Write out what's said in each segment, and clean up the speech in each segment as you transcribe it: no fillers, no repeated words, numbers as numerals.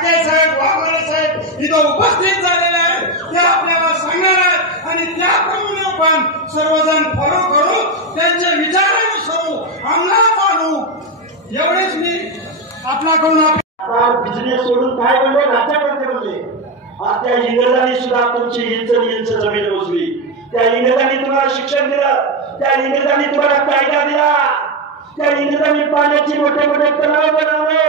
ठाकरे साहेब, वाघमारे साहेब इथं उपस्थित झालेले आहेत, ते आपल्याला सांगणार आहेत आणि त्याप्रमाणे आपण सर्वजण फॉलो करू, त्यांचे विचार करू, अंमलात आणू. एवढेच मी आपल्याकडून बिझनेस सोडून काय बनले, राज्य करते बनले. आज त्या इंग्रजांनी सुद्धा तुमची इंच जमीन मोजली. त्या इंग्रजांनी तुम्हाला शिक्षण दिलं, त्या इंग्रजांनी तुम्हाला कायदा दिला, त्या इंग्रजांनी पाण्याची मोठे मोठे तलाव बनवले.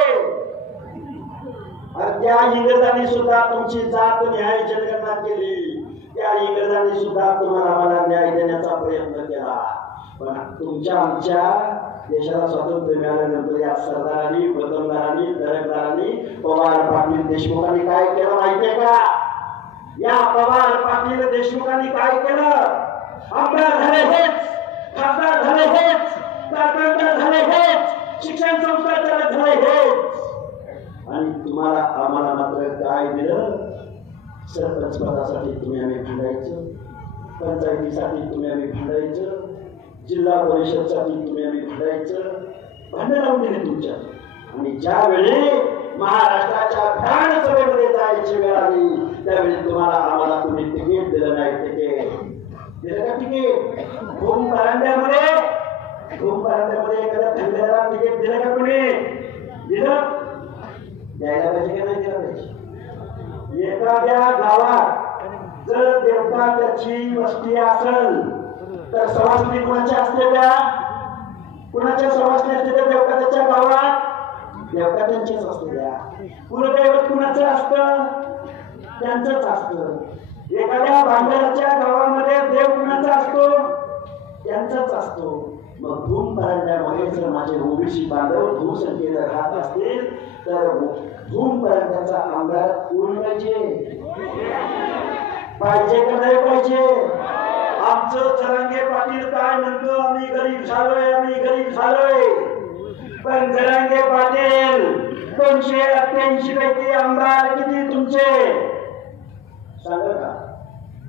आणि त्या इंग्रजांनी सुद्धा तुमची जात न्याय जनगणना केली. त्या इंग्रजांनी सुद्धा तुम्हाला मला न्याय देण्याचा प्रयत्न केला. पण तुमच्या आमच्या देशाला स्वातंत्र्य मिळाल्यानंतर या सरदारांनी, वतनदारांनी, दरकदारांनी, पवार पाटील देशमुखांनी काय केलं माहितीये का? या पवार पाटील देशमुखांनी काय केलं? आमदार झाले हेच, खासदार झाले हेच, कारखानदार झाले हेच, शिक्षण संस्था चालक झाले हेच. आणि तुम्हाला आम्हाला मात्र काय दिलं? सरपंच पदासाठी तुम्ही आम्ही भांडायचं, पंचायतीसाठी तुम्ही आम्ही भांडायचं, जिल्हा परिषदसाठी तुम्ही आम्ही भांडायचं, भांडण लावून दिले तुमच्या. आणि ज्यावेळी महाराष्ट्राच्या विधानसभेमध्ये जायची वेळ आली त्यावेळी तुम्हाला आम्हाला तुम्ही तिकीट दिलं नाही. तिकीट दिलं का? तिकीट भूम परांड्यामध्ये एखाद्या थंडेला तिकीट दिलं का? कोणी दिलं? द्यायला पाहिजे का नाही दिलं पाहिजे? एखाद्या गावात जर देवता त्याची वस्ती असेल तर सभासदी कुणाच्या असते? त्या कुणाच्या सभासदी असते त्या देवकाच्या गावात? देवकात्यांचेच असते. त्या कुलदैवत कुणाचं असतं? त्यांचंच असतं. एखाद्या भांडाराच्या गावामध्ये देव कुणाचा असतो? त्यांचाच असतो. मग धूम परांड्यामध्ये जर माझे ओबीसी बांधव धूमसंख्येने राहत असतील तर धूम परांड्याचा आमदार कोण पाहिजे का नाही पाहिजे? आमचं जरांगे पाटील काय म्हणतो? आम्ही गरीब झालोय. पण जरांगे पाटील 288 पैकी आमदार किती तुमचे सांगा का?